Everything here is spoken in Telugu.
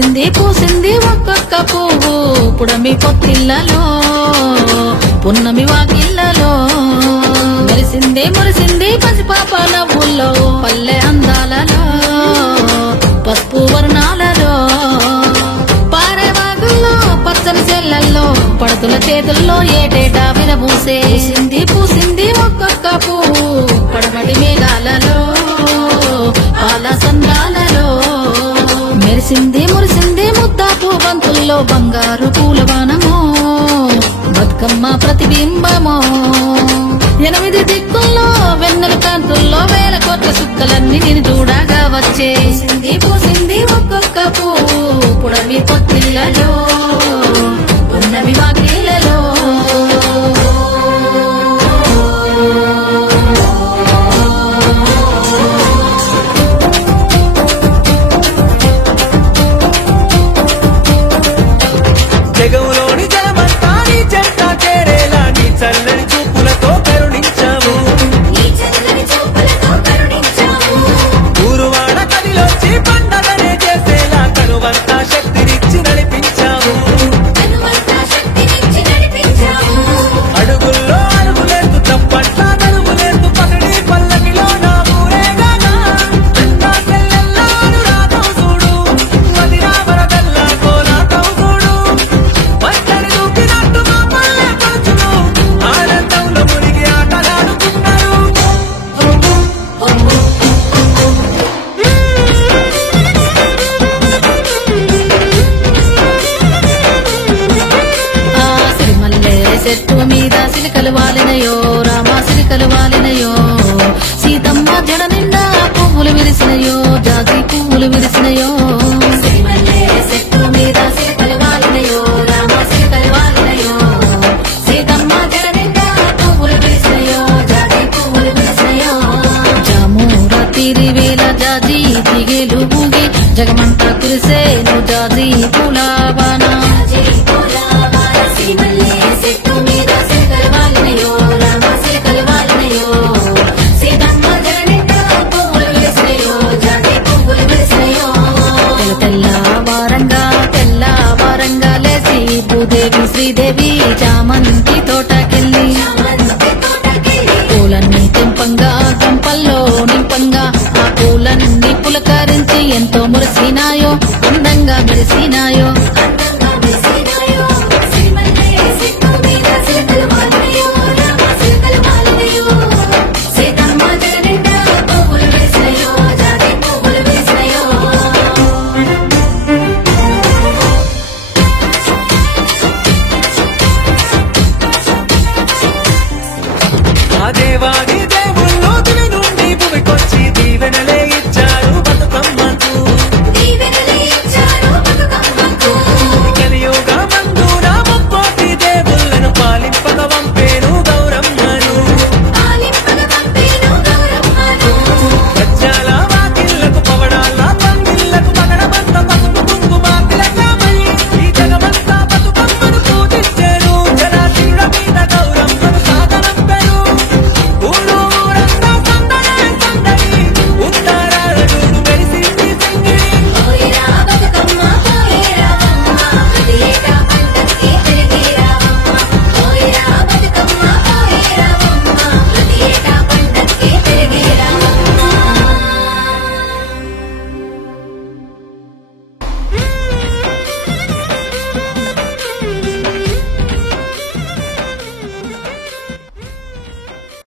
మెరిసింది పూసింది ఒక్కొక్క పువ్వు పుడమి పొత్తిళ్లలో పున్నమి వాకిళ్లలో మెరిసింది మురిసింది పసిపాప నవ్వుల్లో పల్లె అందాలలో పసుపు వర్ణాలలో పారేవాగుల్లో పచ్చని చెల్లల్లో పడతుల చేతుల్లో ఏటేటా విరబూసే పూసింది ఒక్కొక్క పువ్వు పడమటి మేఘాలలో పాల సంద్రాలలో మెరిసింది మురిసింది ముద్దాపు బంతుల్లో బంగారు పూలవానమో బతుకమ్మ ప్రతిబింబమో 8 దిక్కుల్లో వెన్నెల కాంతుల్లో వేల కోట్ల సుక్కలన్నీ నేను చూడగా వచ్చే పూసింది ఒక్కొక్క పువ్వు పుడమి పొత్తిళ్లలో ఉన్నవి వాకిళ్లలో జగములోని జలమంతా నీ చెంత చేరేలా నీ చల్లని చూపులతో కరుణించావు ఊరువాడ కదిలొచ్చి పండగనే చేసేలా కనువంతా శక్తినిచ్చి నడిపించావు అడుగుల్లో అడుగులేస్తూ తప్పట్ల నడుములేస్తూ పగడి పల్లకిలో నా ఊరేగానా అంతా తెల్లెల్లా అనురాగం చూడు మదిరా వరదల్లా కోలాటం చూడు పచ్చడి దూకినట్టు మా పల్లె పడుచులు ఆనందంలో మునిగి ఆటలాడుతున్నారు ఆ సిరిమల్లె చెట్టు మీద సిలికలు వాలినయో రామ సిలికలు వాలినయో సీతమ్మ జడ నిండా పువ్వులు విరిసినయో జాజి పువ్వులు విరిసినయో సిరిమల్లె చెట్టు మీద సిలికలు వాలినయో రామ సిలికలు వాలినయో సీతమ్మ జడ నిండా పువ్వులు విరిసినయో జాజి పువ్వులు విరిసినయో జామూర తీరి వేల జాజి దిగేలు ఊగి జగమంతా కురిసేను జాజి పూలవానా తెల్ల వారంగా లేసి భూదేవి శ్రీదేవి చామంతి తోటకి